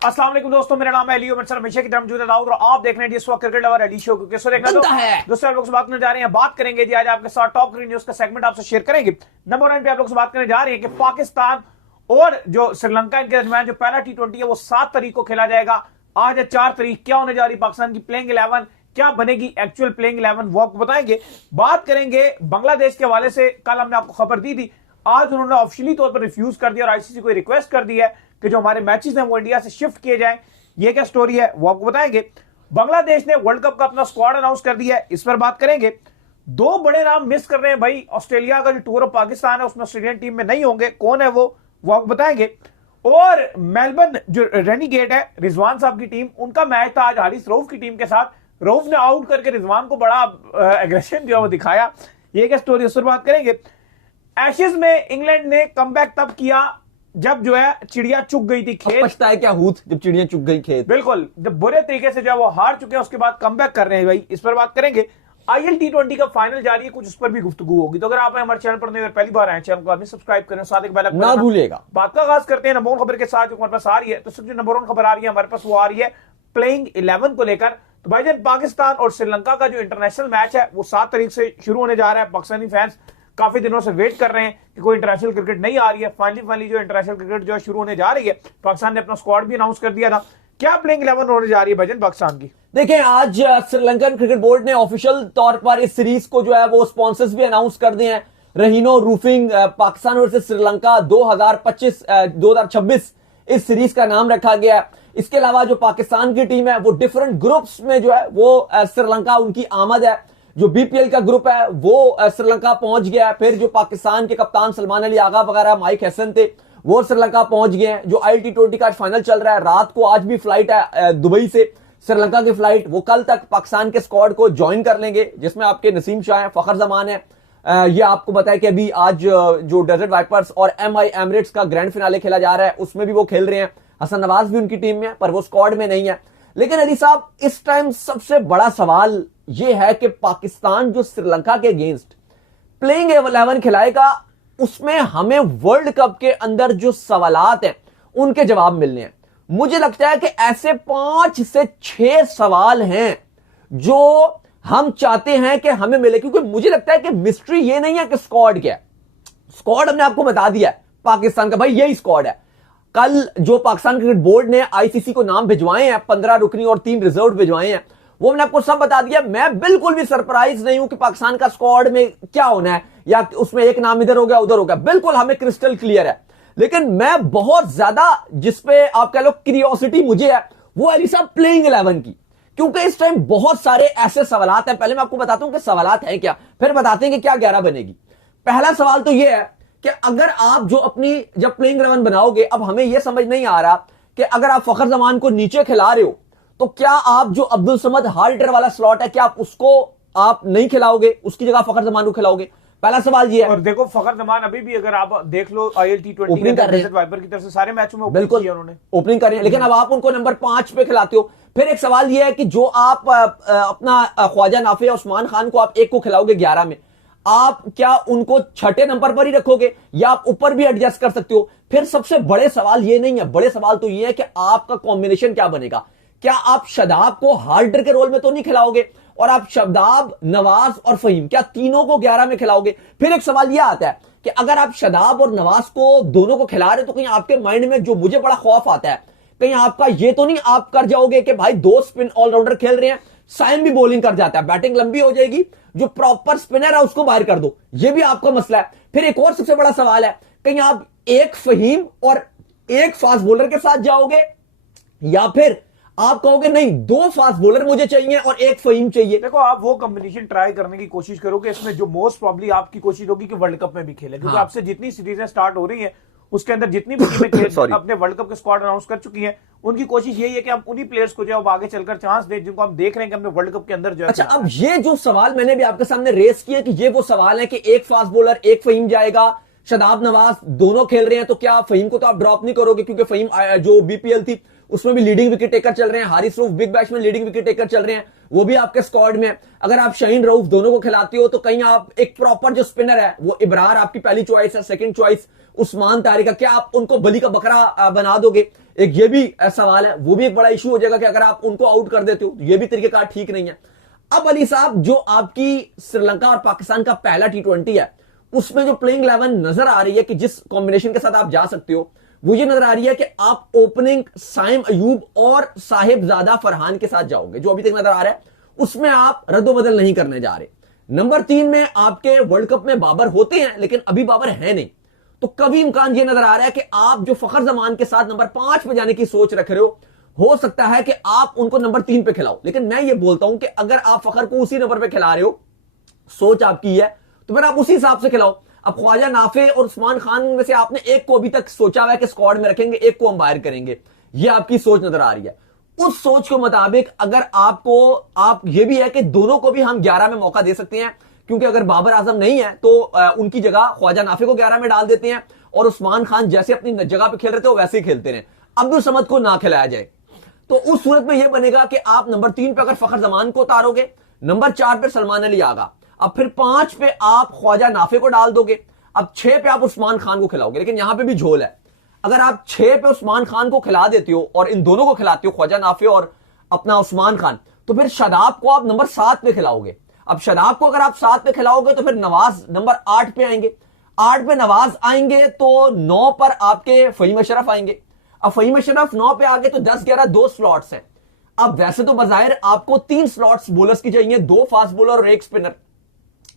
अस्सलाम वालेकुम दोस्तों, मेरा नाम है अली और हमेशा की तरह मौजूद है दाऊद और आप देख रहे हैं इस वक्त क्रिकेट लवर अली शो को। किसको देखना दोस्तों, आप लोग से बात करने जा रहे हैं, बात करेंगे जी आज आपके साथ टॉप क्रिकेट न्यूज का सेगमेंट आपसे शेयर करेंगे। नंबर 1 पे आप लोग से बात करने जा रहे हैं कि पाकिस्तान और जो श्रीलंका इनके दरमियान जो पहला T20 है वो 7 तारीख को खेला जाएगा। आज है 4 तारीख। क्या होने जा रही पाकिस्तान की प्लेइंग 11, क्या बनेगी एक्चुअल प्लेइंग 11 वो आपको बताएंगे। बात करेंगे बांग्लादेश के हवाले से, कल हमने आपको खबर दी थी, आज उन्होंने ऑफिशियली तौर पर रिफ्यूज कर दिया और आईसीसी को रिक्वेस्ट कर दी है कि जो हमारे मैचेस हैं वो इंडिया से शिफ्ट किए जाएं। ये क्या स्टोरी है वो आपको बताएंगे। बांग्लादेश ने वर्ल्ड कप का अपना स्क्वाड अनाउंस कर दिया है, इस पर बात करेंगे। 2 बड़े नाम मिस कर रहे हैं भाई, ऑस्ट्रेलिया का जो टूर ऑफ पाकिस्तान है उसमें ऑस्ट्रेलियन टीम में नहीं होंगे, कौन है वो आपको बताएंगे। और मेलबर्न जो रेनीगेट है, रिजवान साहब की टीम, उनका मैच था आज हारिस रऊफ की टीम के साथ। रऊफ ने आउट करके रिजवान को बड़ा एग्रेशन जो है वो दिखाया। ये क्या स्टोरी, उस पर बात करेंगे। एशेज में इंग्लैंड ने कमबैक तब किया जब जो है चिड़िया चुग गई थी खेत। पछता है क्या हूत जब चिड़िया चुग गई खेत। बिल्कुल, जब बुरे तरीके से जो है वो हार चुके हैं उसके बाद कमबैक कर रहे हैं भाई, इस पर बात करेंगे। आईएल T20 का फाइनल जारी है, कुछ उस पर भी गुफ्तगू होगी। तो अगर आप हमारे चैनल पर अगर पहली बार आए, चैनल को सब्सक्राइब करें, साथ एक बेल आइकन ना भूलिएगा। बात का आगाज करते हैं नंबर 1 खबर के साथ जो हमारे पास आ रही है। तो सबसे नंबर 1 खबर आ रही है हमारे पास, वो आ रही है प्लेइंग 11 को लेकर। तो भाईजान, पाकिस्तान और श्रीलंका का जो इंटरनेशनल मैच है वो 7 तारीख से शुरू होने जा रहा है। पाकिस्तानी फैंस काफी दिनों से वेट कर रहे हैं कि कोई इंटरनेशनल क्रिकेट नहीं आ रही है। फाइनली जो इंटरनेशनल क्रिकेट जो है शुरू होने जा रही है। पाकिस्तान ने अपना स्क्वाड भी अनाउंस कर दिया था। क्या प्लेइंग 11 होने जा रही है भाईजान पाकिस्तान की? देखिए, आज श्रीलंकन क्रिकेट बोर्ड ने ऑफिशियल तौर पर इस सीरीज को जो है वो स्पॉन्सर्स भी अनाउंस कर दिए हैं। रहीनो रूफिंग पाकिस्तान वर्सेस श्रीलंका 2026 इस सीरीज का नाम रखा गया है। इसके अलावा जो पाकिस्तान की टीम है वो डिफरेंट ग्रुप्स में जो है वो श्रीलंका उनकी आमद है। जो बीपीएल का ग्रुप है वो श्रीलंका पहुंच गया है। फिर जो पाकिस्तान के कप्तान सलमान अली आगा वगैरह, माइक हसन थे, वो श्रीलंका पहुंच गए हैं। जो आईएल T20 का फाइनल चल रहा है, रात को आज भी फ्लाइट है दुबई से श्रीलंका की फ्लाइट, वो कल तक पाकिस्तान के स्क्वाड को ज्वाइन कर लेंगे, जिसमें आपके नसीम शाह है, फखर जमान है। ये आपको बताया कि अभी आज जो डेजर्ट वाइपर्स और MI एमिरेट्स का ग्रैंड फिनाले खेला जा रहा है उसमें भी वो खेल रहे हैं। हसन नवाज भी उनकी टीम में है, पर वो स्क्वाड में नहीं है। लेकिन अली साहब, इस टाइम सबसे बड़ा सवाल यह है कि पाकिस्तान जो श्रीलंका के अगेंस्ट प्लेइंग 11 खिलाएगा, उसमें हमें वर्ल्ड कप के अंदर जो सवालात हैं उनके जवाब मिलने हैं। मुझे लगता है कि ऐसे 5 से 6 सवाल हैं जो हम चाहते हैं कि हमें मिले, क्योंकि मुझे लगता है कि मिस्ट्री ये नहीं है कि स्क्वाड क्या है। स्क्वाड हमने आपको बता दिया है पाकिस्तान का, भाई यही स्क्वाड है। कल जो पाकिस्तान क्रिकेट बोर्ड ने आईसीसी को नाम भिजवाए हैं, 15 रुकनी और 3 रिजर्व भिजवाए हैं, वो मैंने आपको सब बता दिया। मैं बिल्कुल भी सरप्राइज नहीं हूं कि पाकिस्तान का स्क्वाड में क्या होना है या उसमें एक नाम इधर हो गया उधर हो गया, बिल्कुल हमें क्रिस्टल क्लियर है। लेकिन मैं बहुत ज्यादा जिसपे आप कह लो क्यूरियोसिटी मुझे है, वो अली साहब प्लेइंग 11 की, क्योंकि इस टाइम बहुत सारे ऐसे सवालात हैं। पहले मैं आपको बताता हूं कि सवालात है क्या, फिर बताते हैं कि क्या 11 बनेगी। पहला सवाल तो यह है कि अगर आप जो अपनी जब प्लेइंग 11 बनाओगे, अब हमें यह समझ नहीं आ रहा कि अगर आप फखर जमान को नीचे खिला रहे हो तो क्या आप जो अब्दुल समद हार्डर वाला स्लॉट है, क्या आप उसको आप नहीं खिलाओगे, उसकी जगह फखर जमान को खिलाओगे? पहला सवाल ये है। और देखो, फखर जमान अभी भी अगर आप देख लो आईएल T20 ओपनिंग कर रहे हैं, वाइपर की तरफ से सारे मैचों में बिल्कुल उन्होंने ओपनिंग कर रहे हैं, लेकिन अब आप उनको नंबर 5 पे खिलाते हो। फिर एक सवाल यह है कि जो आप अपना ख्वाजा नाफे उस्मान खान को आप एक को खिलाओगे 11 में, आप क्या उनको 6ठे नंबर पर ही रखोगे या आप ऊपर भी एडजस्ट कर सकते हो? फिर सबसे बड़े सवाल ये नहीं है, बड़े सवाल तो ये है कि आपका कॉम्बिनेशन क्या बनेगा। क्या आप शादाब को हार्डर के रोल में तो नहीं खिलाओगे और आप शादाब, नवाज और फहीम, क्या तीनों को 11 में खिलाओगे? फिर एक सवाल यह आता है कि अगर आप शादाब और नवाज को दोनों को खिला रहे तो कहीं आपके माइंड में जो मुझे बड़ा खौफ आता है, कहीं आपका ये तो नहीं आप कर जाओगे कि भाई 2 स्पिन ऑलराउंडर खेल रहे हैं, साइम भी बॉलिंग कर जाता है, बैटिंग लंबी हो जाएगी, जो प्रॉपर स्पिनर है उसको बाहर कर दो, ये भी आपका मसला है। फिर एक और सबसे बड़ा सवाल है, कहीं आप एक फहीम और एक फास्ट बॉलर के साथ जाओगे या फिर आप कहोगे नहीं 2 फास्ट बॉलर मुझे चाहिए और एक फहीम चाहिए। देखो, आप वो कॉम्बिनेशन ट्राई करने की कोशिश करोगे, इसमें जो मोस्ट प्रॉब्ली आपकी कोशिश होगी कि वर्ल्ड कप में भी खेले, क्योंकि आपसे जितनी सीरीजें स्टार्ट हो रही हैं उसके अंदर जितनी भी टीमें अपने वर्ल्ड कप के स्क्वाड अनाउंस कर चुकी हैं, उनकी कोशिश यही है कि हम उन्हीं प्लेयर्स को जो है आगे चलकर चांस दें जिनको हम देख रहे हैं कि हमने वर्ल्ड कप के अंदर जो है। अच्छा, अब ये जो सवाल मैंने भी आपके सामने रेस किया कि ये वो सवाल है कि एक फास्ट बॉलर एक फहीम जाएगा, शादाब नवाज दोनों खेल रहे हैं, तो क्या फहीम को तो आप ड्रॉप नहीं करोगे? क्योंकि फहीम जो बीपीएल थी उसमें भी लीडिंग विकेट टेकर चल रहे हैं, हारिस रऊफ बिग बैश में लीडिंग विकेट टेकर चल रहे हैं, वो भी आपके स्क्वाड में। अगर आप शाहीन रऊफ दोनों को खिलाते हो तो कहीं आप एक प्रॉपर जो स्पिनर है, वो इब्रार आपकी पहली चॉइस है, सेकंड चॉइस उस्मान तारिक का, क्या आप उनको बली का बकरा बना दोगे? एक ये भी सवाल है, वो भी एक बड़ा इशू हो जाएगा कि अगर आप उनको आउट कर देते हो तो ये भी तरीकेकार ठीक नहीं है। अब अली साहब, जो आपकी श्रीलंका और पाकिस्तान का पहला T20 है, उसमें जो प्लेइंग 11 नजर आ रही है कि जिस कॉम्बिनेशन के साथ आप जा सकते हो, वो ये नजर आ रही है कि आप ओपनिंग साइम अयूब और साहिबजादा फरहान के साथ जाओगे। जो अभी तक नजर आ रहा है उसमें आप रद्दोबदल नहीं करने जा रहे। नंबर 3 में आपके वर्ल्ड कप में बाबर होते हैं, लेकिन अभी बाबर है नहीं, तो कभी इम्कान ये नजर आ रहा है कि आप जो फखर जमान के साथ नंबर 5 पे जाने की सोच रख रहे हो सकता है कि आप उनको नंबर 3 पे खिलाओ। लेकिन मैं ये बोलता हूं कि अगर आप फखर को उसी नंबर पे खिला रहे हो, सोच आपकी है, तो फिर आप उसी हिसाब से खिलाओ। अब ख्वाजा नाफे और उस्मान खान में से आपने एक को अभी तक सोचा हुआ है कि स्क्वाड में रखेंगे, एक को हम बाहर करेंगे, ये आपकी सोच नजर आ रही है। उस सोच के मुताबिक अगर आप ये भी है कि दोनों को भी हम 11 में मौका दे सकते हैं, क्योंकि अगर बाबर आजम नहीं है तो उनकी जगह ख्वाजा नाफे को 11 में डाल देते हैं और उस्मान खान जैसे अपनी जगह पे खेल रहे थे वो वैसे ही खेलते रहे, अब्दुल समद को ना खिलाया जाए। तो उस सूरत में यह बनेगा कि आप नंबर 3 पे अगर फखर जमान को उतारोगे, नंबर 4 पे सलमान अली आगा, अब फिर 5 पे आप ख्वाजा नाफे को डाल दोगे, अब 6 पे आप उस्मान खान को खिलाओगे। लेकिन यहां पे भी झोल है, अगर आप 6 पे उस्मान खान को खिला देते हो और इन दोनों को खिलाते हो, ख्वाजा नाफे और अपना उस्मान खान, तो फिर शादाब को आप नंबर 7 पे खिलाओगे। अब शादाब को अगर आप 7 पे खिलाओगे तो फिर नवाज नंबर 8 पे आएंगे, 8 पे नवाज आएंगे तो 9 पर आपके फहीम अशरफ आएंगे। अब फहीम अशरफ 9 पे आगे तो 10-11 2 स्लॉट्स हैं। अब वैसे तो बजाहिर आपको 3 स्लॉट्स बॉलर्स की चाहिए, 2 फास्ट बॉलर और 1 स्पिनर।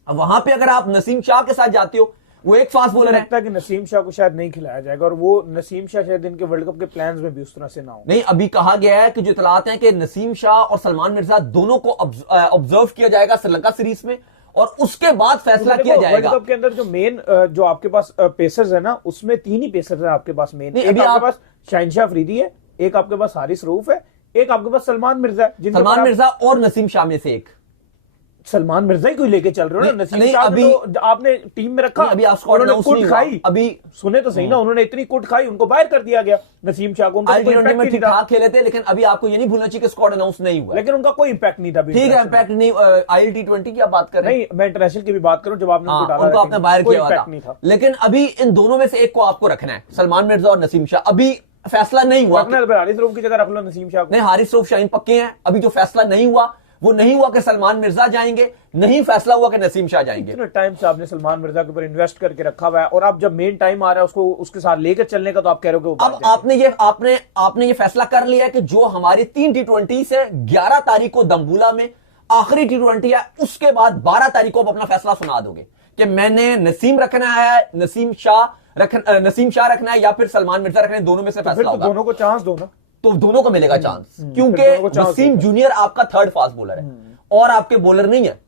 अब वहां पे अगर आप नसीम शाह के साथ जाते हो, वो एक फास्ट बॉलर है। लगता है कि नसीम शाह को शायद नहीं खिलाया जाएगा, और वो नसीम शाह शायद इनके वर्ल्ड कप के प्लान्स में भी उस तरह से ना हो। नहीं, अभी कहा गया है कि जो इतलात हैं कि नसीम शाह और सलमान मिर्जा दोनों को ऑब्जर्व किया जाएगा श्रीलंका सीरीज में, और उसके बाद फैसला किया जाएगा। वर्ल्ड कप के अंदर जो मेन जो आपके पास पेसर्स है ना, उसमें 3 ही पेसर्स है आपके पास मेन। एक आपके पास शाहिनशाह अफरीदी है, एक आपके पास हारिस रऊफ है, एक आपके पास सलमान मिर्जा है। सलमान मिर्जा और नसीम शाह में से एक। सलमान मिर्जा ही कोई लेके चल रहे हो ना, नसीम शाह अभी तो आपने टीम में रखा, अभी आप स्क्वाड अनाउंस नहीं हुआ। अभी सुने तो सही ना, उन्होंने इतनी कुट खाई, उनको बाहर कर दिया गया। नसीम शाह को T20 में ठीक ठाक खेले थे, लेकिन अभी आपको ये नहीं भूलना चाहिए कि स्क्वाड अनाउंस नहीं हुआ, लेकिन उनका कोई इंपैक्ट नहीं था। ठीक है, इंपैक्ट नहीं। T20 की आप बात कर रहे हैं? नहीं, मैं इंटरनेशनल की भी बात करूं, जब आपने उनको आपने बाहर किया था, लेकिन अभी इन दोनों में से एक को आपको रखना है, सलमान मिर्जा और नसीम शाह। अभी फैसला नहीं हुआ, हारिस रऊफ की जगह रख लो नसीम शाह को। नहीं, हारिस रऊफ शाहीन पक्के हैं। अभी जो फैसला नहीं हुआ वो नहीं हुआ कि सलमान मिर्जा जाएंगे, नहीं फैसला हुआ कि नसीम शाह जाएंगे। इतने टाइम से आपने सलमान मिर्जा के ऊपर इन्वेस्ट करके रखा हुआ है, और अब जब मेन टाइम आ रहा है उसको उसके साथ लेकर चलने का, तो आप कह रहे हो कि अब आपने ये फैसला कर लिया है कि जो हमारी 3 T20 से 11 तारीख को दम्बूला में आखिरी T20 है, उसके बाद 12 तारीख को आप अपना फैसला सुना दोगे कि मैंने नसीम रखना है, नसीम शाह रखना है या फिर सलमान मिर्जा रखना है। दोनों में से फैसला होगा। दोनों को चांस दो ना, तो दोनों को मिलेगा चांस, क्योंकि नसीम जूनियर आपका 3rd फास्ट बॉलर है और आपके बॉलर नहीं है।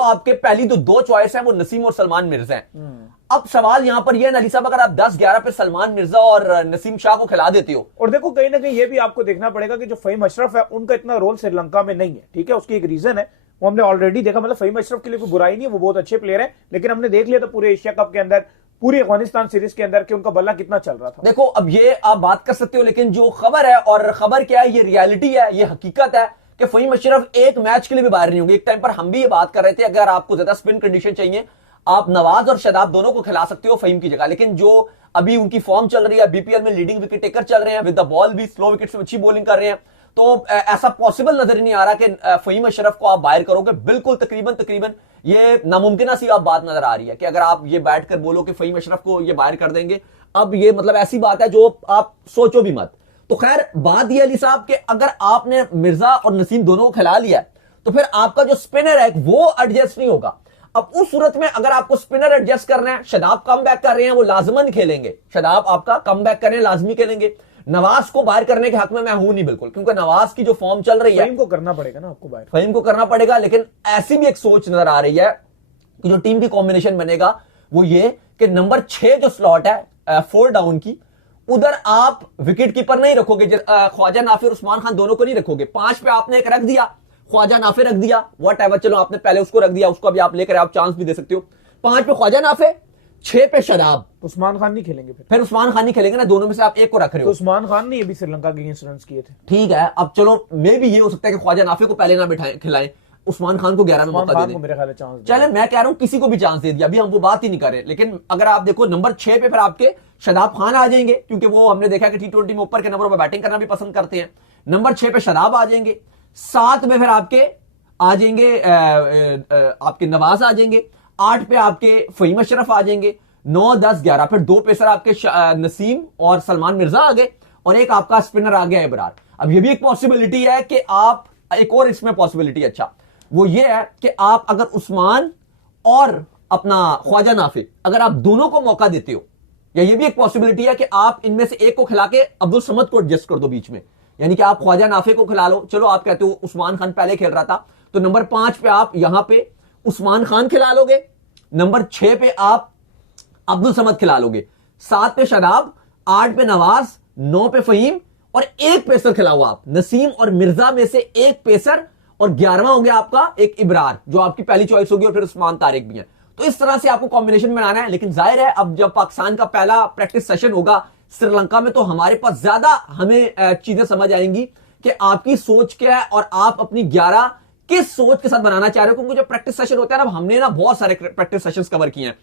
आपके पहली तो 2 चॉइस है, वो नसीम और सलमान मिर्जा हैं। अब सवाल यहां पर यह है, अली साहब, अगर आप 10-11 पे सलमान मिर्जा और नसीम शाह को खिला देते हो, और देखो कहीं ना कहीं ये भी आपको देखना पड़ेगा कि जो फहीम अशरफ है उनका इतना रोल श्रीलंका में नहीं है। ठीक है, उसकी एक रीजन है, वो हमने ऑलरेडी देखा। मतलब फहीम अशरफ के लिए कोई बुराई नहीं है, वो बहुत अच्छे प्लेयर है, लेकिन हमने देख लिया था पूरे एशिया कप के अंदर, पूरी अफगानिस्तान सीरीज के अंदर कि उनका बल्ला कितना चल रहा था। देखो, अब ये आप बात कर सकते हो, लेकिन जो खबर है, और खबर क्या है, ये रियलिटी है, ये हकीकत है कि फहीम अशरफ एक मैच के लिए भी बाहर नहीं होंगे। एक टाइम पर हम भी ये बात कर रहे थे, अगर आपको ज्यादा स्पिन कंडीशन चाहिए, आप नवाज और शादाब दोनों को खिला सकते हो फहीम की जगह। लेकिन जो अभी उनकी फॉर्म चल रही है, बीपीएल में लीडिंग विकेट टेकर चल रहे हैं, विद द बॉल भी स्लो विकेट में अच्छी बॉलिंग कर रहे हैं, तो ऐसा पॉसिबल नजर नहीं आ रहा कि फहीम अशरफ को आप बाहर करोगे। बिल्कुल तकरीबन ये नामुमकिन सी आप बात नजर आ रही है कि अगर आप ये बैठ कर बोलो कि फहीम अशरफ को ये बाहर कर देंगे, अब ये मतलब ऐसी बात है जो आप सोचो भी मत। तो खैर, बात यह अली साहब कि अगर आपने मिर्जा और नसीम दोनों को खिला लिया तो फिर आपका जो स्पिनर है वो एडजस्ट नहीं होगा। अब उस सूरत में अगर आपको स्पिनर एडजस्ट करना है, शादाब कम बैक कर रहे हैं, वो लाजमन खेलेंगे, शादाब आपका कम बैक कर रहे हैं, लाजमी खेलेंगे। नवाज को बाहर करने के हक में मैं हूं नहीं बिल्कुल, क्योंकि नवाज की जो फॉर्म चल रही है, फहीम को करना पड़ेगा ना आपको बाहर, फहीम को करना पड़ेगा। लेकिन ऐसी भी एक सोच नजर आ रही है कि जो टीम की कॉम्बिनेशन बनेगा वो ये कि नंबर 6 जो स्लॉट है 4 डाउन की, उधर आप विकेट कीपर नहीं रखोगे, ख्वाजा नाफे और उस्मान खान दोनों को नहीं रखोगे। 5 पे आपने एक रख दिया, ख्वाजा नाफे रख दिया, व्हाटएवर, चलो आपने पहले उसको रख दिया, उसको अभी आप लेकर आप चांस भी दे सकते हो। 5 पे ख्वाजा नाफे, 6 पे शादाब, उस्मान खान नहीं खेलेंगे, फिर उस्मान खान नहीं खेलेंगे ना, दोनों में से आप एक को रख रहे हो। तो उस्मान खान ने अभी श्रीलंका के अगेंस्ट रन किए थे। ठीक है, अब चलो मे भी ये हो सकता है कि ख्वाजा नाफे को पहले ना बिठाएं, खिलाएं, उस्मान खान को 11 में मौका दे दें। मेरे ख्याल चांस चले, मैं कह रहा हूं किसी को भी चांस दे दिया, अभी हम वो बात ही नहीं कर रहे। लेकिन अगर आप देखो नंबर 6 पे फिर आपके शादाब खान आ जाएंगे, क्योंकि वो हमने देखा कि T20 में ऊपर के नंबरों पर बैटिंग करना भी पसंद करते हैं। नंबर 6 पे शादाब आ जाएंगे। 7 में फिर आपके आ जाएंगे आपके नवाज आ जाएंगे। 8 पे आपके फहीम अशरफ आ जाएंगे। 9, 10, 11 फिर 2 पेसर आपके नसीम और सलमान मिर्जा आ गए, और एक आपका स्पिनर आ गया इब्रार। अब ये भी एक पॉसिबिलिटी है कि आप, एक और इसमें पॉसिबिलिटी अच्छा वो ये है कि आप अगर उस्मान और अपना ख्वाजा नाफी, अगर आप दोनों को मौका देते हो, या ये भी एक पॉसिबिलिटी है कि आप इनमें से एक को खिला के अब्दुल समद को एडजस्ट कर दो बीच में, यानी कि आप ख्वाजा नाफे को खिला लो। चलो आप कहते हो उस्मान खान पहले खेल रहा था, तो नंबर 5 पे आप यहां पे उस्मान खान खिला लोगे। नंबर 6 पे आप अब्दुल समद खिला लोगे। 7 पे शादाब, 8 पे नवाज, 9 पे फहीम, और एक पेसर खिलाओ आप नसीम और मिर्जा में से एक पेसर, और 11वां हो गया आपका एक इब्रार जो आपकी पहली चॉइस होगी, और फिर उस्मान तारिक भी है। तो इस तरह से आपको कॉम्बिनेशन बनाना है। लेकिन जाहिर है अब जब पाकिस्तान का पहला प्रैक्टिस सेशन होगा श्रीलंका में, तो हमारे पास ज्यादा हमें चीजें समझ आएंगी कि आपकी सोच क्या है और आप अपनी 11 किस सोच के साथ बनाना चाह रहे हो। क्योंकि जो प्रैक्टिस सेशन होता है ना, हमने ना बहुत सारे प्रैक्टिस सेशंस कवर किए हैं,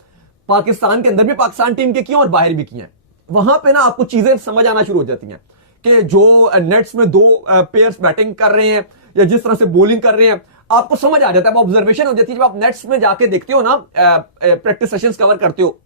पाकिस्तान के अंदर भी पाकिस्तान टीम के किए और बाहर भी किए हैं। वहां पे ना आपको चीजें समझ आना शुरू हो जाती हैं कि जो नेट्स में 2 पेयर्स बैटिंग कर रहे हैं या जिस तरह से बॉलिंग कर रहे हैं, आपको समझ आ जाता है, ऑब्जर्वेशन हो जाती है। जब आप नेट्स में जाके देखते हो ना, प्रैक्टिस सेशंस कवर करते हो,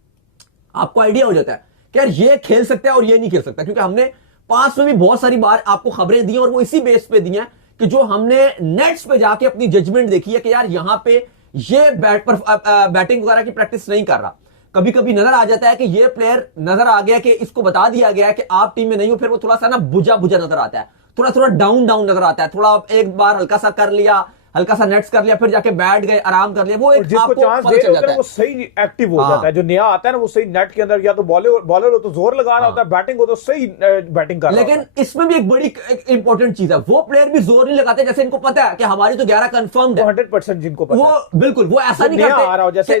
आपको आइडिया हो जाता है कि यार ये खेल सकता है और ये नहीं खेल सकता। क्योंकि हमने पास में भी बहुत सारी बार आपको खबरें दी और वो इसी बेस पे दी हैं कि जो हमने नेट्स पे जाके अपनी जजमेंट देखी है कि यार यहां पे ये बैटिंग वगैरह की प्रैक्टिस नहीं कर रहा। कभी कभी नजर आ जाता है कि ये प्लेयर नजर आ गया कि इसको बता दिया गया है कि आप टीम में नहीं हो, फिर वो थोड़ा सा ना बुझा बुझा नजर आता है, थोड़ा थोड़ा डाउन डाउन नजर आता है। थोड़ा एक बार हल्का सा कर लिया, हल्का सा नेट्स कर लिया, फिर जाके बैठ गए, आराम कर लिया, वो एक जिसको चांस दे रहे होते हैं वो सही एक्टिव हो जाता है। जो नया आता है ना वो सही नेट के अंदर या तो बॉलर हो तो जोर लगा रहा होता है, बैटिंग हो तो सही बैटिंग कर रहा होता है। लेकिन इसमें भी एक बड़ी इंपॉर्टेंट चीज है, वो प्लेयर भी जोर नहीं लगाते जैसे इनको पता है कि हमारी तो 11 कंफर्म्ड है। 100% जिनको पता है वो बिल्कुल वो ऐसा नहीं करते। आ रहा हो जैसे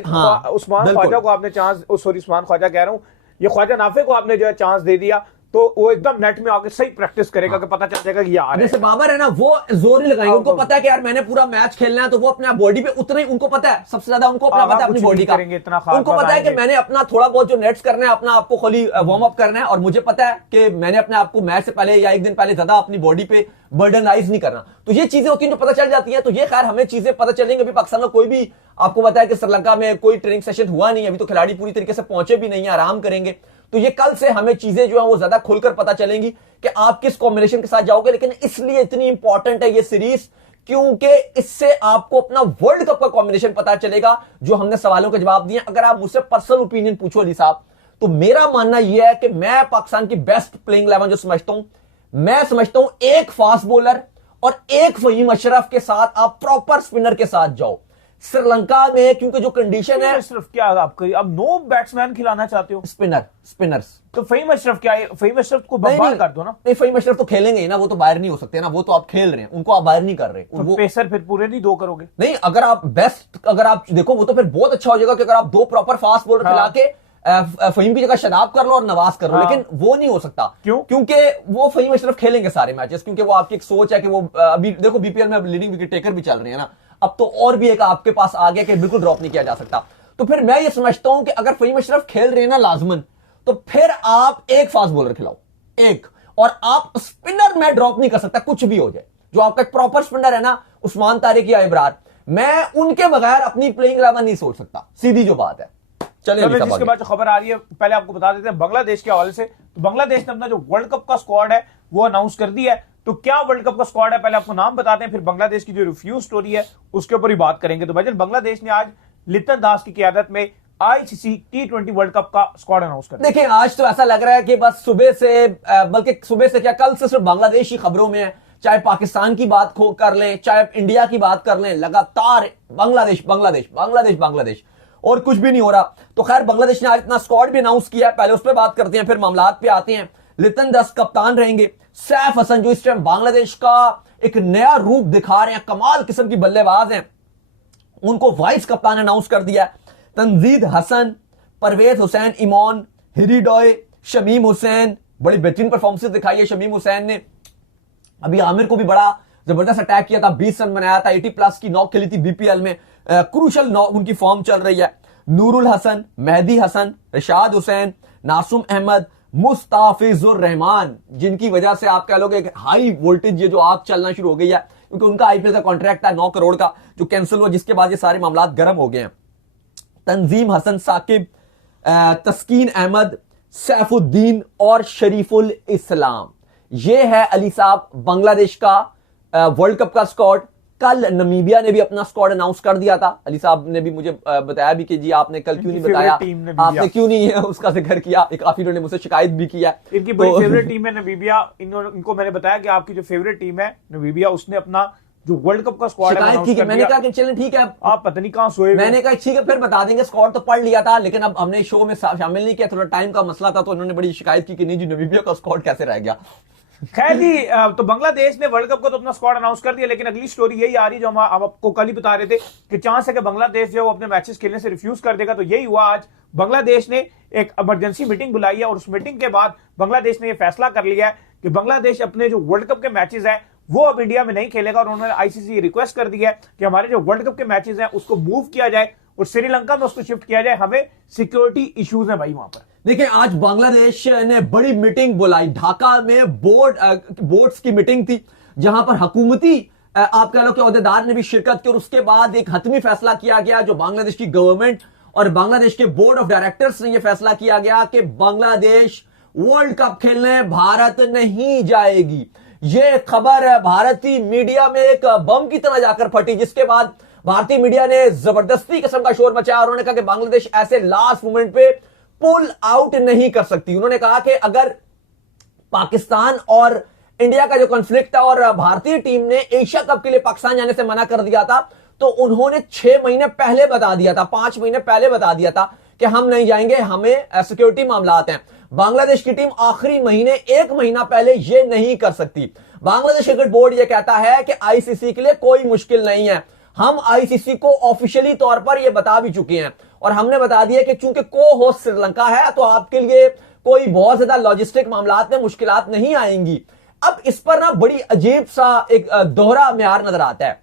उस्मान ख्वाजा को आपने चांस, सॉरी उस्मान ख्वाजा कह रहा हूं, ये ख्वाजा नाफे को आपने जो है चांस दे दिया, तो वो एकदम नेट में आके सही प्रैक्टिस करेगा कि पता चल जाएगा कि ये आ रहा है। जैसे बाबर है ना, वो जोर नहीं लगाएंगे, उनको पता है कि यार मैंने पूरा मैच खेलना है, तो वो अपने बॉडी पे उतना ही उनको पता है, सबसे ज्यादा उनको अपना पता है अपनी बॉडी का। उनको पता है कि मैंने अपना थोड़ा बहुत जो नेट्स करना है, अपना आपको खाली वार्म अप करना है, और मुझे पता है कि मैंने अपने आपको मैच से पहले या एक दिन पहले ज्यादा अपनी बॉडी पे बर्डनाइज नहीं करना। तो ये चीजें होती हैं जो पता चल जाती हैं। तो ये खैर हमें चीजें पता चलेंगी। अभी पाकिस्तान का कोई भी, आपको पता है कि श्रीलंका में कोई ट्रेनिंग सेशन हुआ नहीं, अभी तो खिलाड़ी पूरी तरीके से पहुंचे भी नहीं है, आराम करेंगे। तो ये कल से हमें चीजें जो है वो ज्यादा खुलकर पता चलेंगी कि आप किस कॉम्बिनेशन के साथ जाओगे। लेकिन इसलिए इतनी इंपॉर्टेंट है ये सीरीज, क्योंकि इससे आपको अपना वर्ल्ड कप का कॉम्बिनेशन पता चलेगा। जो हमने सवालों के जवाब दिए, अगर आप मुझसे पर्सनल ओपिनियन पूछो अली साहब, तो मेरा मानना यह है कि मैं पाकिस्तान की बेस्ट प्लेइंग 11 जो समझता हूं, मैं समझता हूं एक फास्ट बॉलर और एक फहीम अशरफ के साथ आप प्रॉपर स्पिनर के साथ जाओ श्रीलंका में। क्योंकि जो कंडीशन है, सिर्फ क्या आप 9 बैट्समैन खिलाना चाहते हो, स्पिनर्स, तो फहीम अशरफ क्या है, फहीम अशरफ को बाहर कर दो ना। नहीं, फहीम अशरफ तो खेलेंगे ही ना, वो तो बाहर नहीं हो सकते ना, वो तो आप खेल रहे हैं, उनको आप बाहर नहीं कर रहे। तो वो पेसर फिर पूरे नहीं 2 करोगे? नहीं, अगर आप बेस्ट, अगर आप देखो वो तो फिर बहुत अच्छा हो जाएगा कि अगर आप 2 प्रॉपर फास्ट बॉलर खिला के फहीम की जगह शादाब कर लो और नवाज कर लो। लेकिन वो नहीं हो सकता। क्यों? क्योंकि वो फहीम अशरफ खेलेंगे सारे मैचेस, क्योंकि वो आपकी एक सोच है कि वो अभी देखो बीपीएल में लीडिंग विकेट टेकर भी चल रहे हैं ना, अब तो और भी एक आपके पास आ गया कि बिल्कुल ड्रॉप नहीं किया जा सकता। तो फिर मैं ये समझता हूं कि अगर फहीम अशरफ खेल रहे हैं ना लाजमन, तो फिर आप एक फास्ट बॉलर खिलाओ, एक, और आप स्पिनर में ड्रॉप नहीं कर सकता, कुछ भी हो जाए। जो आपका एक प्रॉपर स्पिनर है ना, उस्मान तारिक या इब्रार, मैं उनके बगैर अपनी प्लेइंग 11 नहीं सोच सकता, सीधी जो बात है। चलिए जिसके बाद जो खबर आ रही है पहले आपको बता देते हैं बांग्लादेश के हवाले से। तो बांग्लादेश ने अपना जो वर्ल्ड कप का स्क्वाड है वो अनाउंस कर दिया है। तो क्या वर्ल्ड कप का स्क्वाड है, पहले आपको नाम बताते हैं, फिर बांग्लादेश की जो रिफ्यूज स्टोरी है उसके ऊपर ही बात करेंगे। तो भाईजान, बांग्लादेश ने आज लिटन दास की क़यादत में आईसीसी T20 वर्ल्ड कप का स्क्वाड अनाउंस कर दिया। देखिए, आज तो ऐसा लग रहा है कि बस सुबह से, बल्कि सुबह से क्या, कल से सिर्फ बांग्लादेश ही खबरों में है। चाहे पाकिस्तान की बात कर लें, चाहे इंडिया की बात कर लें, लगातार बांग्लादेश बांग्लादेश बांग्लादेश बांग्लादेश, और कुछ भी नहीं हो रहा। तो खैर, बांग्लादेश ने आज इतना स्क्वाड भी अनाउंस किया है, पहले उस पर बात करते हैं, फिर मामलात पे आते हैं। लिटन दास कप्तान रहेंगे। सैफ हसन जो इस टाइम बांग्लादेश का एक नया रूप दिखा रहे हैं, कमाल किस्म की बल्लेबाज हैं, उनको वाइस कप्तान अनाउंस कर दिया। तंजीद हसन, परवेज हुसैन इमोन, हिरीडॉय, शमीम हुसैन, बड़ी बेहतरीन परफॉर्मेंस दिखाई है शमीम हुसैन ने। अभी आमिर को भी बड़ा जबरदस्त अटैक किया था, 20 रन बनाया था, 80+ की नॉक खेली थी बीपीएल में, क्रूशल नॉक उनकी फॉर्म चल रही है। नूरुल हसन, मेहदी हसन, रशाद हुसैन, नासुम अहमद, मुस्ताफिजुर रहमान, जिनकी वजह से आप कह लोगे एक हाई वोल्टेज ये जो आग चलना शुरू हो गई है, क्योंकि उनका आईपीएल का कॉन्ट्रैक्ट था 9 करोड़ का जो कैंसिल हुआ, जिसके बाद ये सारे मामला गर्म हो गए हैं। तंजीम हसन साकिब, तस्कीन अहमद, सैफुद्दीन और शरीफुल इस्लाम, ये है अली साहब बांग्लादेश का वर्ल्ड कप का स्क्वाड। कल नमीबिया ने भी अपना स्क्वाड अनाउंस कर दिया था। अली साहब ने भी मुझे बताया भी कि जी आपने कल क्यों नहीं बताया, आपने क्यों नहीं उसका जिक्र किया। काफी लोगों ने मुझसे शिकायत भी किया। इनकी बड़ी फेवरेट टीम है नमीबिया। इनको मैंने बताया कि आपकी जो फेवरेट टीम है नमीबिया, उसने अपना जो वर्ल्ड कप का स्क्वाड है, मैंने कहा कि चलें ठीक है, आप पता नहीं कहां सोए। मैंने कहा ठीक है फिर बता देंगे, स्क्वाड तो पढ़ लिया था, लेकिन अब हमने शो में शामिल नहीं किया, थोड़ा टाइम का मसला था, तो उन्होंने बड़ी शिकायत की कि नहीं जी नमीबिया का स्क्वाड कैसे रह गया। खैर जी, तो बांग्लादेश ने वर्ल्ड कप को तो अपना स्क्वाड अनाउंस कर दिया, लेकिन अगली स्टोरी यही आ रही जो हम आपको कल ही बता रहे थे कि चांस है कि बांग्लादेश जो अपने मैचेस खेलने से रिफ्यूज कर देगा। तो यही हुआ, आज बांग्लादेश ने एक इमरजेंसी मीटिंग बुलाई है और उस मीटिंग के बाद बांग्लादेश ने यह फैसला कर लिया है कि बांग्लादेश अपने जो वर्ल्ड कप के मैचेस है वो अब इंडिया में नहीं खेलेगा। और उन्होंने आईसीसी रिक्वेस्ट कर दी है कि हमारे जो वर्ल्ड कप के मैचेस हैं उसको मूव किया जाए और श्रीलंका में उसको शिफ्ट किया जाए, हमें सिक्योरिटी इश्यूज है भाई वहां पर। देखिए आज बांग्लादेश ने बड़ी मीटिंग बुलाई, ढाका में बोर्ड्स की मीटिंग थी, जहां पर हुकूमती आप कह लो कि ओहदेदार ने भी शिरकत की, और उसके बाद एक हतमी फैसला किया गया जो बांग्लादेश की गवर्नमेंट और बांग्लादेश के बोर्ड ऑफ डायरेक्टर्स ने यह फैसला किया गया कि बांग्लादेश वर्ल्ड कप खेलने भारत नहीं जाएगी। यह खबर भारतीय मीडिया में एक बम की तरह जाकर फटी, जिसके बाद भारतीय मीडिया ने जबरदस्ती किस्म का शोर मचाया और उन्होंने कहा कि बांग्लादेश ऐसे लास्ट मोमेंट पे पुल आउट नहीं कर सकती। उन्होंने कहा कि अगर पाकिस्तान और इंडिया का जो कॉन्फ्लिक्ट था और भारतीय टीम ने एशिया कप के लिए पाकिस्तान जाने से मना कर दिया था, तो उन्होंने 6 महीने पहले बता दिया था, 5 महीने पहले बता दिया था कि हम नहीं जाएंगे, हमें सिक्योरिटी मामला आते हैं। बांग्लादेश की टीम आखिरी महीने 1 महीना पहले यह नहीं कर सकती। बांग्लादेश क्रिकेट बोर्ड यह कहता है कि आईसीसी के लिए कोई मुश्किल नहीं है, हम आईसीसी को ऑफिशियली तौर पर यह बता भी चुके हैं और हमने बता दिया कि चूंकि को होस्ट श्रीलंका है तो आपके लिए कोई बहुत ज्यादा लॉजिस्टिक मामलात में मुश्किलात नहीं आएंगी। अब इस पर ना बड़ी अजीब सा एक दोहरा म्यार नजर आता है,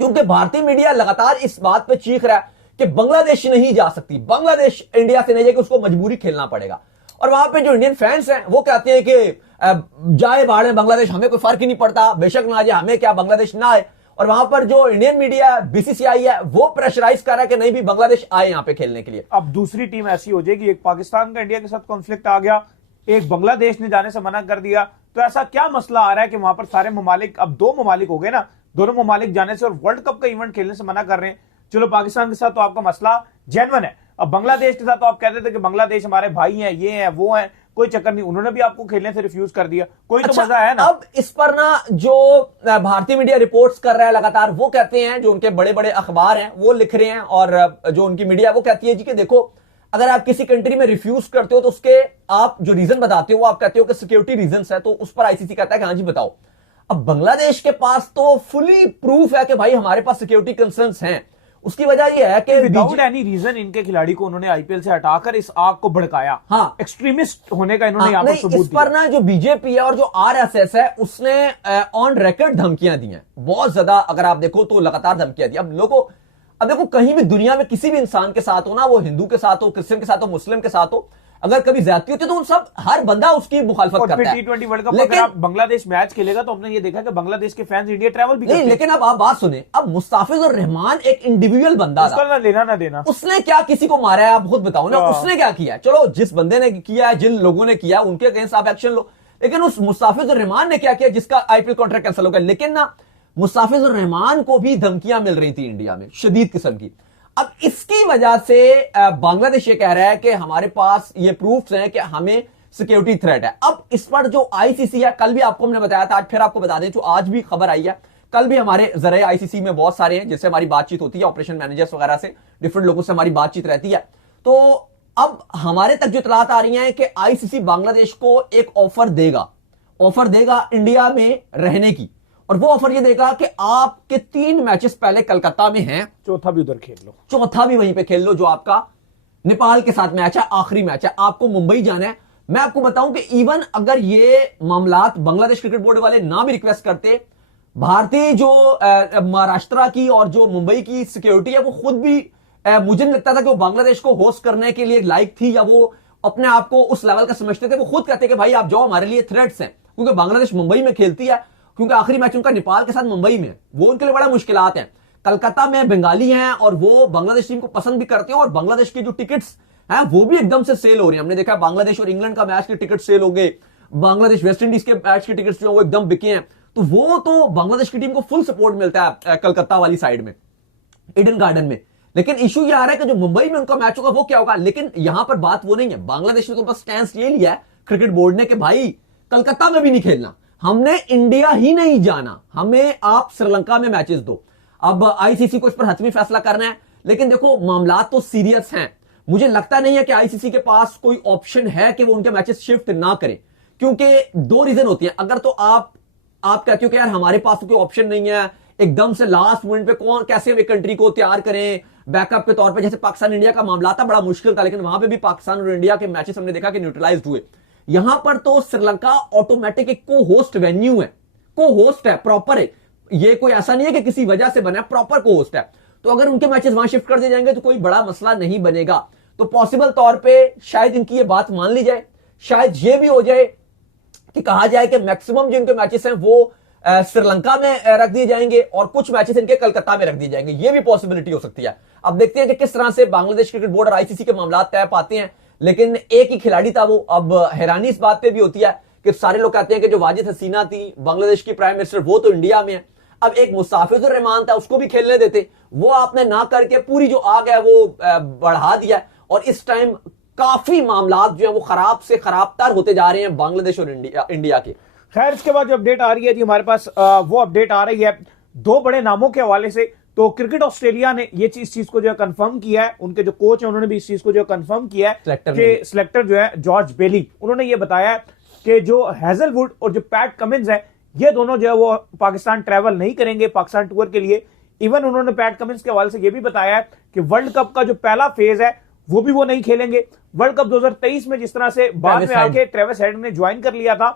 क्योंकि भारतीय मीडिया लगातार इस बात पे चीख रहा है कि बांग्लादेश नहीं जा सकती, बांग्लादेश इंडिया से नहीं जाएगी, उसको मजबूरी खेलना पड़ेगा। और वहां पे जो इंडियन फैंस हैं वो कहते हैं कि जाए बाहर बांग्लादेश, हमें कोई फर्क ही नहीं पड़ता, बेशक ना जाए, हमें क्या, बांग्लादेश ना आए। और वहां पर जो इंडियन मीडिया बीसीसीआई है वो प्रेशराइज कर रहा है कि नहीं भी बांग्लादेश आए यहां पे खेलने के लिए। अब दूसरी टीम ऐसी हो जाएगी, एक पाकिस्तान का इंडिया के साथ कॉन्फ्लिक्ट आ गया, एक बांग्लादेश ने जाने से मना कर दिया, तो ऐसा क्या मसला आ रहा है कि वहां पर सारे ममालिक, अब 2 ममालिक हो गए ना, दोनों ममालिक जाने से और वर्ल्ड कप का इवेंट खेलने से मना कर रहे हैं। चलो पाकिस्तान के साथ तो आपका मसला जेन्युइन है, अब बांग्लादेश के साथ तो आप कहते थे कि बांग्लादेश हमारे भाई हैं, ये हैं, वो हैं, कोई चक्कर नहीं, उन्होंने भी आपको खेलने से रिफ्यूज कर दिया, कोई तो मजा है ना। अब इस पर ना जो भारतीय मीडिया रिपोर्ट्स कर रहा है लगातार, वो कहते हैं, जो उनके बड़े बड़े अखबार हैं वो लिख रहे हैं, और जो उनकी मीडिया वो कहती है जी कि देखो अगर आप किसी कंट्री में रिफ्यूज करते हो तो उसके आप जो रीजन बताते हो वो आप कहते हो कि सिक्योरिटी रीजंस है, तो उस पर आईसीसी कहता है कि हाँ जी बताओ। अब बांग्लादेश के पास तो फुली प्रूफ है कि भाई हमारे पास सिक्योरिटी कंसर्न्स हैं। उसकी वजह यह है कि विदाउट एनी रीजन इनके खिलाड़ी को उन्होंने आईपीएल से हटाकर इस आग को भड़काया। हाँ, एक्सट्रीमिस्ट होने का इन्होंने यहाँ पर सबूत इस पर ना जो बीजेपी है और जो आरएसएस है उसने ऑन रिकॉर्ड धमकियां दी हैं, बहुत ज्यादा। अगर आप देखो तो लगातार धमकियां दी। अब देखो कहीं भी दुनिया में किसी भी इंसान के साथ हो ना, वो हिंदू के साथ हो, क्रिश्चियन के साथ हो, मुस्लिम के साथ हो, अगर कभी ज्यादती होती है तो उन सब हर बंदा उसकी मुखालफत करता है। T20 वर्ल्ड कप अगर आप बांग्लादेश मैच खेलेगा तो हमने ये देखा कि बांग्लादेश के फैंस इंडिया ट्रैवल भी करते हैं। लेकिन अब आप बात सुने, अब मुस्ताफिजुर रहमान एक इंडिविजुअल बंदा था, ना लेना ना देना, उसने क्या किसी को मारा है? आप खुद बताओ ना, उसने क्या किया? चलो जिस बंदे ने किया है, जिन लोगों ने किया उनके अगेंस्ट आप एक्शन लो, लेकिन उस मुस्ताफिजुर रहमान ने क्या किया जिसका आईपीएल कॉन्ट्रैक्ट कैंसिल हो गया? लेकिन ना मुस्ताफिजुर रहमान को भी धमकियां मिल रही थी इंडिया में, शदीद किस्म की। अब इसकी वजह से बांग्लादेश ये कह रहा है कि हमारे पास ये प्रूफ्स हैं कि हमें सिक्योरिटी थ्रेट है। अब इस पर जो आईसीसी है, कल भी आपको हमने बताया था, आज फिर आपको बता दें, जो आज भी खबर आई है, कल भी हमारे जरिए आईसीसी में बहुत सारे हैं जिससे हमारी बातचीत होती है, ऑपरेशन मैनेजर्स वगैरह से, डिफरेंट लोगों से हमारी बातचीत रहती है। तो अब हमारे तक जो इतलात आ रही है कि आईसीसी बांग्लादेश को एक ऑफर देगा इंडिया में रहने की, और वो ऑफर ये देगा कि आपके 3 मैचेस पहले कलकत्ता में हैं, चौथा भी उधर खेल लो, चौथा भी वहीं पे खेल लो, जो आपका नेपाल के साथ मैच है, आखिरी मैच है, आपको मुंबई जाना है। मैं आपको बताऊं कि इवन अगर ये मामलात बांग्लादेश क्रिकेट बोर्ड वाले ना भी रिक्वेस्ट करते, भारतीय जो महाराष्ट्र की और जो मुंबई की सिक्योरिटी है वो खुद भी मुझे नहीं लगता था कि वो बांग्लादेश को होस्ट करने के लिए लायक थी, या वो अपने आप को उस लेवल का समझते थे। वो खुद कहते कि भाई आप जाओ, हमारे लिए थ्रेट्स हैं, क्योंकि बांग्लादेश मुंबई में खेलती है, क्योंकि आखिरी मैच उनका नेपाल के साथ मुंबई में, वो उनके लिए बड़ा मुश्किलात है। कलकत्ता में बंगाली हैं और वो बांग्लादेश टीम को पसंद भी करते हैं, और बांग्लादेश के जो टिकट्स हैं वो भी एकदम से सेल हो रही है। हमने देखा बांग्लादेश और इंग्लैंड का मैच के टिकट सेल हो गए, बांग्लादेश वेस्ट इंडीज के मैच के टिकट्स जो है वो एकदम बिके हैं। तो वो तो बांग्लादेश की टीम को फुल सपोर्ट मिलता है कलकत्ता वाली साइड में, ईडन गार्डन में। लेकिन इशू ये आ रहा है कि जो मुंबई में उनका मैच होगा वो क्या होगा। लेकिन यहां पर बात वो नहीं है, बांग्लादेश ने तो बस स्टैंड ये लिया है क्रिकेट बोर्ड ने कि भाई कलकत्ता में भी नहीं खेलना, हमने इंडिया ही नहीं जाना, हमें आप श्रीलंका में मैचेस दो। अब आईसीसी को इस पर हतमी फैसला करना है, लेकिन देखो मामला तो सीरियस हैं। मुझे लगता नहीं है कि आईसीसी के पास कोई ऑप्शन है कि वो उनके मैचेस शिफ्ट ना करें, क्योंकि दो रीजन होती है। अगर तो आप कहते हो कि यार हमारे पास तो कोई ऑप्शन नहीं है, एकदम से लास्ट मिनट पे कौन कैसे एक कंट्री को तैयार करें बैकअप के तौर पे, जैसे पाकिस्तान इंडिया का मामला था, बड़ा मुश्किल था, लेकिन वहां पे भी पाकिस्तान और इंडिया के मैचेस हमने देखा कि न्यूट्रलाइज्ड हुए। यहां पर तो श्रीलंका ऑटोमेटिक एक को होस्ट वेन्यू है, को होस्ट है, प्रॉपर है, ये कोई ऐसा नहीं है कि किसी वजह से बना, प्रॉपर को होस्ट है। तो अगर उनके मैचेस वहां शिफ्ट कर दिए जाएंगे तो कोई बड़ा मसला नहीं बनेगा। तो पॉसिबल तौर पर शायद इनकी ये बात मान ली जाए, शायद ये भी हो जाए कि कहा जाए कि मैक्सिमम जो इनके मैचेस हैं वो श्रीलंका में रख दिए जाएंगे और कुछ मैचेस इनके कलकत्ता में रख दिए जाएंगे। ये भी पॉसिबिलिटी हो सकती है। अब देखते हैं कि किस तरह से बांग्लादेश क्रिकेट बोर्ड और आईसीसी के मामला तय पाते हैं। लेकिन एक ही खिलाड़ी था वो। अब हैरानी इस बात पे भी होती है कि सारे लोग कहते हैं कि जो वाजिद हसीना थी बांग्लादेश की प्राइम मिनिस्टर, वो तो इंडिया में है। अब एक मुस्ताफिजुर रहमान था, उसको भी खेलने देते, वो आपने ना करके पूरी जो आग है वो बढ़ा दिया, और इस टाइम काफी मामला जो है वो खराब से खराबतर होते जा रहे हैं बांग्लादेश और इंडिया के। खैर, इसके बाद जो अपडेट आ रही है जी हमारे पास, वो अपडेट आ रही है दो बड़े नामों के हवाले से। तो क्रिकेट ऑस्ट्रेलिया ने ये इस चीज को जो है कंफर्म किया है, उनके जो कोच है उन्होंने भी इस चीज को जो कंफर्म किया है कि सिलेक्टर जो है जॉर्ज बेली, उन्होंने ये बताया कि जो हैजलवुड और जो पैट कमिंस है, ये दोनों जो है वो पाकिस्तान ट्रैवल नहीं करेंगे पाकिस्तान टूर के लिए। इवन उन्होंने पैट कमिंस के हवाले से ये भी बताया है कि वर्ल्ड कप का जो पहला फेज है वो भी वो नहीं खेलेंगे। वर्ल्ड कप 2023 में जिस तरह से बाद में आके ट्रेविस हेड ने ज्वाइन कर लिया था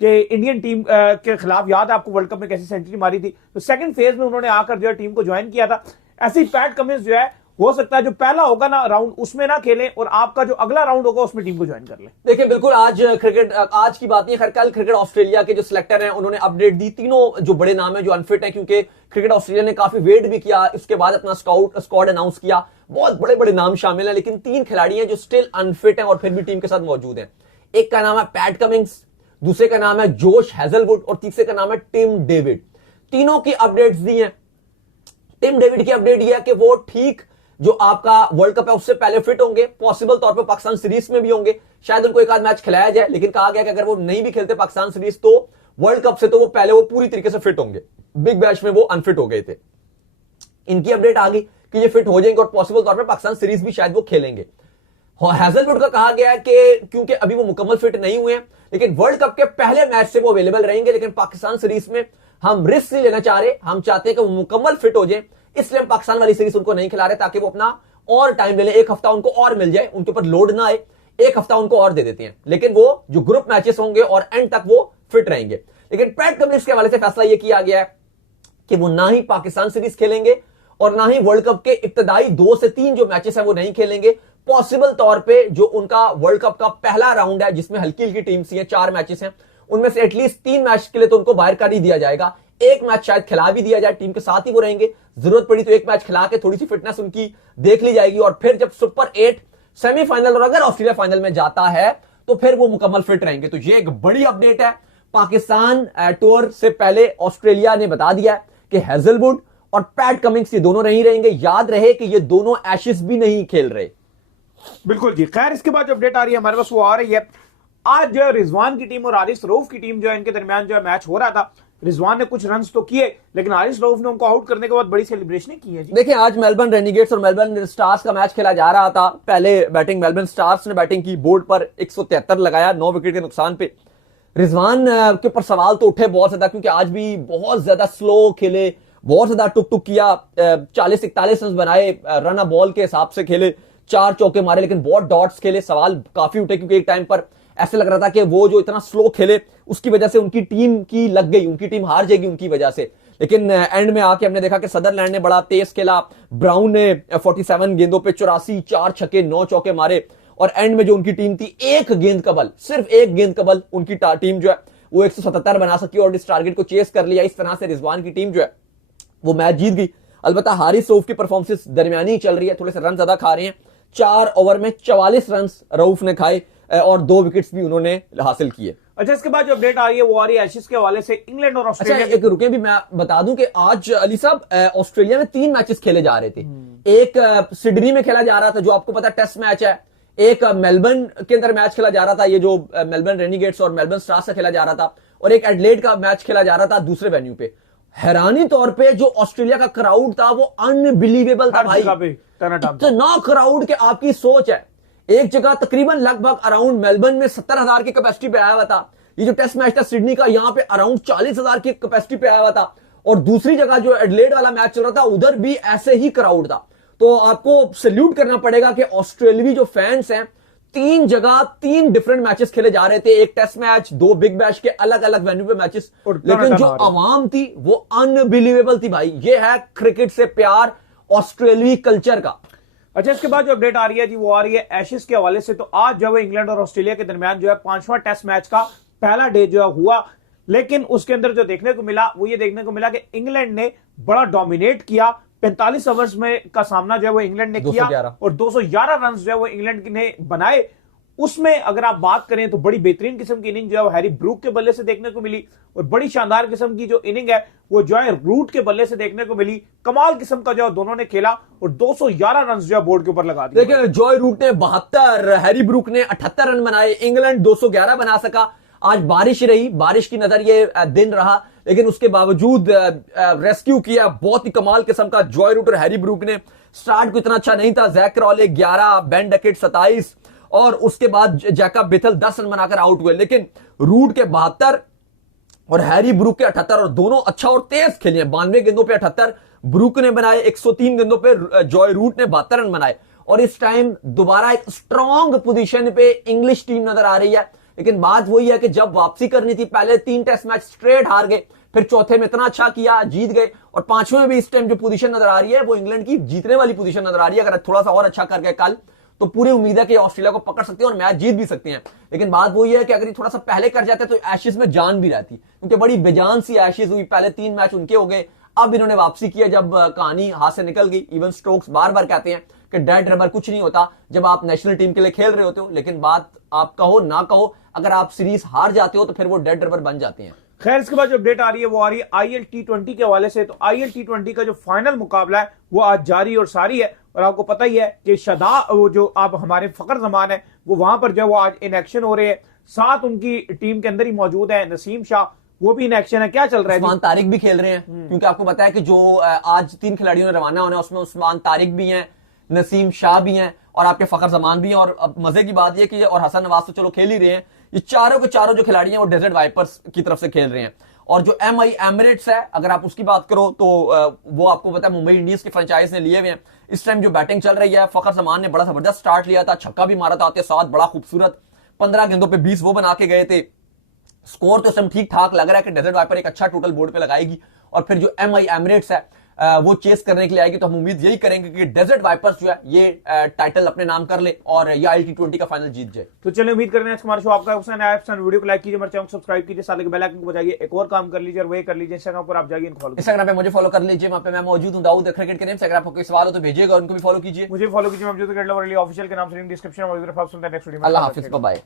कि इंडियन टीम के खिलाफ, याद है आपको वर्ल्ड कप में कैसी सेंचुरी मारी थी, तो सेकंड फेज में उन्होंने आकर जो है टीम को ज्वाइन किया था। ऐसे ही पैट कमिंस जो है हो सकता है जो पहला होगा ना राउंड उसमें ना खेलें और आपका जो अगला राउंड होगा उसमें टीम को ज्वाइन कर लें। देखिए बिल्कुल, आज की बात नहीं है, कल क्रिकेट ऑस्ट्रेलिया के जो सिलेक्टर हैं उन्होंने अपडेट दी। तीनों जो बड़े नाम है जो अनफिट है, क्योंकि क्रिकेट ऑस्ट्रेलिया ने काफी वेट भी किया, इसके बाद अपना स्क्वाड अनाउंस किया, बहुत बड़े बड़े नाम शामिल हैं, लेकिन 3 खिलाड़ी हैं जो स्टिल अनफिट हैं और फिर भी टीम के साथ मौजूद हैं। एक का नाम है पैट कमिंस, दूसरे का नाम है जोश हैजलवुड और तीसरे का नाम है टिम डेविड। तीनों की अपडेट्स दी हैं। टिम डेविड की अपडेट यह है कि वो ठीक जो आपका वर्ल्ड कप है उससे पहले फिट होंगे, पॉसिबल तौर पे पाकिस्तान सीरीज में भी होंगे, शायद उनको एक आध मैच खिलाया जाए, लेकिन कहा गया कि अगर वो नहीं भी खेलते पाकिस्तान सीरीज तो वर्ल्ड कप से तो वो पहले वो पूरी तरीके से फिट होंगे। बिग बैश में वो अनफिट हो गए थे। इनकी अपडेट आ गई कि ये फिट हो जाएंगे और पॉसिबल तौर पर पाकिस्तान सीरीज भी शायद वो खेलेंगे। हैजलवुड का कहा गया है कि क्योंकि अभी वो मुकम्मल फिट नहीं हुए हैं, लेकिन वर्ल्ड कप के पहले मैच से वो अवेलेबल रहेंगे, लेकिन पाकिस्तान सीरीज में हम रिस्क नहीं लेना चाह रहे, हम चाहते हैं कि वो मुकम्मल फिट हो जाए, इसलिए हम पाकिस्तान वाली सीरीज उनको नहीं खिला रहे ताकि वो अपना और टाइम ले लें, एक हफ्ता उनको और मिल जाए, उनके ऊपर लोड ना आए, एक हफ्ता उनको और दे देते हैं, लेकिन वो जो ग्रुप मैचेस होंगे और एंड तक वो फिट रहेंगे। लेकिन पैट कमिंस के हवाले से फैसला यह किया गया है कि वो ना ही पाकिस्तान सीरीज खेलेंगे और ना ही वर्ल्ड कप के इब्तदाई 2 से 3 जो मैचेस है वो नहीं खेलेंगे। पॉसिबल तौर पे जो उनका वर्ल्ड कप का पहला राउंड है जिसमें हल्की हल्की टीम्स हैं, 4 मैचेस हैं, उनमें से एटलीस्ट 3 मैच के लिए तो उनको बाहर कर ही दिया जाएगा। एक मैच शायद खिला भी दिया जाए, टीम के साथ ही वो रहेंगे, जरूरत पड़ी तो एक मैच खिला के थोड़ी सी फिटनेस उनकी देख ली जाएगी, और फिर जब सुपर 8 सेमीफाइनल और अगर ऑस्ट्रेलिया फाइनल में जाता है तो फिर वो मुकम्मल फिट रहेंगे। तो ये एक बड़ी अपडेट है। पाकिस्तान टूर से पहले ऑस्ट्रेलिया ने बता दिया कि हैजलवुड और पैट कमिंस ये दोनों नहीं रहेंगे। याद रहे कि ये दोनों एशेस भी नहीं खेल रहे। बिल्कुल जी। खैर, इसके बाद जो अपडेट आ रही है हमारे पास वो आ रही है, आज जो रिजवान की टीम और हारिस रऊफ की टीम जो है इनके दरमियान जो है मैच हो रहा था। रिजवान ने कुछ रन्स तो किए, लेकिन हारिस रऊफ ने उनको आउट करने के बाद बड़ी सेलिब्रेशन की है जी। देखिए, आज मेलबर्न रेनिगेट्स और मेलबर्न स्टार्स का मैच खेला जा रहा था। पहले बैटिंग मेलबर्न स्टार्स ने बैटिंग की, बोर्ड पर 173 लगाया 9 विकेट के नुकसान पे। रिजवान के ऊपर सवाल तो उठे बहुत ज्यादा, क्योंकि आज भी बहुत ज्यादा स्लो खेले, बहुत ज्यादा टुक टुक किया, 40-41 रन बनाए, रन बॉल के हिसाब से खेले, 4 चौके मारे, लेकिन बहुत डॉट्स खेले। सवाल काफी उठे क्योंकि एक टाइम पर ऐसे लग रहा था कि वो जो इतना स्लो खेले उसकी वजह से उनकी टीम की लग गई, उनकी टीम हार जाएगी उनकी वजह से। लेकिन एंड में आके हमने देखा कि सदरलैंड ने बड़ा तेज खेला, ब्राउन ने 47 गेंदों पे 84, 4 छक्के 9 चौके मारे, और एंड में जो उनकी टीम थी, एक गेंद का बल, सिर्फ एक गेंद का बल उनकी टीम जो है वो 177 बना सकी और इस टारगेट को चेस कर लिया। इस तरह से रिजवान की टीम जो है वो मैच जीत गई। अलबत्ता हारिस रऊफ की परफॉर्मेंस दरमियानी चल रही है, थोड़े से रन ज्यादा खा रहे हैं। 4 ओवर में 44 रन रऊफ ने खाए और 2 विकेट्स भी उन्होंने हासिल किए। अच्छा, इसके बाद जो अपडेट आ रही है वो आ रही है एशेज के हवाले से इंग्लैंड और ऑस्ट्रेलिया। अच्छा, एक रुके भी मैं बता दूं कि आज अली साहब ऑस्ट्रेलिया में 3 मैचेस खेले जा रहे थे। एक सिडनी में खेला जा रहा था जो आपको पता टेस्ट मैच है, एक मेलबर्न के अंदर मैच खेला जा रहा था, ये जो मेलबर्न रेनिगेट्स और मेलबर्न स्टार्स का खेला जा रहा था, और एक एडलेड का मैच खेला जा रहा था दूसरे वेन्यू पे। हैरानी तौर पे जो ऑस्ट्रेलिया का क्राउड था वो अनबिलीवेबल था भाई, इतना क्राउड के आपकी सोच है। एक जगह तकरीबन लगभग अराउंड मेलबर्न में 70,000 की कैपेसिटी पे आया हुआ था। ये जो टेस्ट मैच था सिडनी का, यहां पे अराउंड 40,000 की कैपेसिटी पे आया हुआ था। और दूसरी जगह जो एडलेड वाला मैच चल रहा था उधर भी ऐसे ही क्राउड था। तो आपको सैल्यूट करना पड़ेगा कि ऑस्ट्रेलियावी जो फैंस हैं, 3 जगह 3 डिफरेंट मैचेस खेले जा रहे थे, एक टेस्ट मैच, 2 बिग बैश के अलग अलग वेन्यू पे मैचेस, लेकिन जो आवाम थी वो अनबिलीवेबल थी भाई। ये है क्रिकेट से प्यार, ऑस्ट्रेलियाई कल्चर का। अच्छा, इसके बाद जो अपडेट आ रही है जी वो आ रही है एशेज के हवाले से। तो आज जो है इंग्लैंड और ऑस्ट्रेलिया के दरमियान जो है 5वां टेस्ट मैच का पहला डे जो है हुआ, लेकिन उसके अंदर जो देखने को मिला वो ये देखने को मिला कि इंग्लैंड ने बड़ा डोमिनेट किया। 45 ओवर्स में का सामना जो है वो इंग्लैंड ने किया और 211 रन जो है वो इंग्लैंड ने बनाए। उसमें अगर आप बात करें तो बड़ी बेहतरीन किस्म की इनिंग जो है वो हैरी ब्रूक के बल्ले से देखने को मिली और बड़ी शानदार किस्म की जो इनिंग है वो जॉय रूट के बल्ले से देखने को मिली। कमाल किस्म का जो दोनों ने खेला और 211 रन जो है बोर्ड के ऊपर लगा दिए। देखिए, जॉय रूट ने 72, हैरी ब्रूक ने 78 रन बनाए, इंग्लैंड 211 बना सका। आज बारिश रही, बारिश की नजर ये दिन रहा, लेकिन उसके बावजूद रेस्क्यू किया बहुत ही कमाल किस्म का जॉय रूट और हैरी ब्रूक ने। स्टार्ट को इतना अच्छा नहीं था, जैक क्रॉले 11, बेन डकेट 27 और उसके बाद जैकब बेथल 10 रन बनाकर आउट हुए, लेकिन रूट के 72 और हैरी ब्रूक के 78 और दोनों अच्छा और तेज खेले। 92 गेंदों पे 78 ब्रूक ने बनाए, 103 गेंदों पे जॉय रूट ने 72 रन बनाए। और इस टाइम दोबारा एक स्ट्रॉन्ग पोजीशन पे इंग्लिश टीम नजर आ रही है। लेकिन बात वही है कि जब वापसी करनी थी, पहले 3 टेस्ट मैच स्ट्रेट हार गए, फिर चौथे में इतना अच्छा किया, जीत गए, और 5वें में भी इस टाइम जो पोजीशन नजर आ रही है वो इंग्लैंड की जीतने वाली पोजीशन नजर आ रही है। अगर थोड़ा सा और अच्छा कर गए कल तो पूरी उम्मीद है कि ऑस्ट्रेलिया को पकड़ सकते हैं और मैच जीत भी सकते हैं। लेकिन बात वही है कि अगर ये थोड़ा सा पहले कर जाते तो एशेज में जान भी रहती, क्योंकि बड़ी बेजान सी एशेज हुई। पहले 3 मैच उनके हो गए, अब इन्होंने वापसी किया जब कहानी हाथ से निकल गई। इवन स्टोक्स बार बार कहते हैं कि डेड रबर कुछ नहीं होता जब आप नेशनल टीम के लिए खेल रहे होते हो, लेकिन बात आप कहो ना कहो, अगर आप सीरीज हार जाते हो तो फिर वो डेड रबर बन जाते हैं। खैर, इसके बाद जो अपडेट आ रही है वो आ रही है IL T20 के हवाले से। तो IL T20 का जो फाइनल मुकाबला है वो आज जारी और सारी है, और आपको पता ही है कि वो जो आप हमारे फखर जमान है वो वहां पर जो है वो आज इन एक्शन हो रहे हैं। साथ उनकी टीम के अंदर ही मौजूद है नसीम शाह, वो भी इन एक्शन है। क्या चल रहा है? उस्मान तारिक भी खेल रहे हैं, क्योंकि आपको पता है कि जो आज 3 खिलाड़ियों ने रवाना होना है उसमें उस्मान तारिक भी हैं, नसीम शाह भी हैं और आपके फखर जमान भी हैं। और अब मजे की बात यह कि और हसन नवाज तो चलो खेल ही रहे हैं, ये चारों के चारों जो खिलाड़ी हैं वो डेजर्ट वाइपर्स की तरफ से खेल रहे हैं। और जो MI एमिरेट्स है, अगर आप उसकी बात करो तो वो आपको पता है मुंबई इंडियंस की फ्रेंचाइज ने लिए हुए हैं। इस टाइम जो बैटिंग चल रही है, फखर जमान ने बड़ा जबरदस्त स्टार्ट लिया था, छक्का भी मारा था आते साथ, बड़ा खूबसूरत 15 गेंदों पे 20 वो बना के गए थे। स्कोर तो सब ठीक ठाक लग रहा है कि डेजर्ट वाइपर एक अच्छा टोटल बोर्ड पे लगाएगी और फिर जो MI एमिरेट्स है वो चेस करने के लिए आएगी। तो हम उम्मीद यही करेंगे कि डेजर्ट वाइपर्स जो है ये टाइटल अपने नाम कर ले और ये IL T20 का फाइनल जीत जाए। तो चलिए, उम्मीद करते हैं हमारा शो आपका पसंद आया। वीडियो को लाइक कीजिए, हमारे चैनल को सब्सक्राइब कीजिए, साथ ही बेल आइकन को बजाइए। एक और काम कर लीजिए और वही कर लीजिए, इंस्टाग्राम पर आप जाइए, फॉलो इंस्टाग्राम पे मुझे फॉलो कर लीजिए, वहां पे मैं मौजूद हूं दाऊद क्रिकेट के नेम से। अगर आपको कोई सवाल हो तो भेजिएगा, उनको भी फॉलो कीजिए, मुझे फॉलो कीजिए। मैं ऑफिशियल के नाम से डिस्क्रिप्शन में मौजूद है। नेक्स्ट वीडियो में अल्लाह हाफिज, बाय।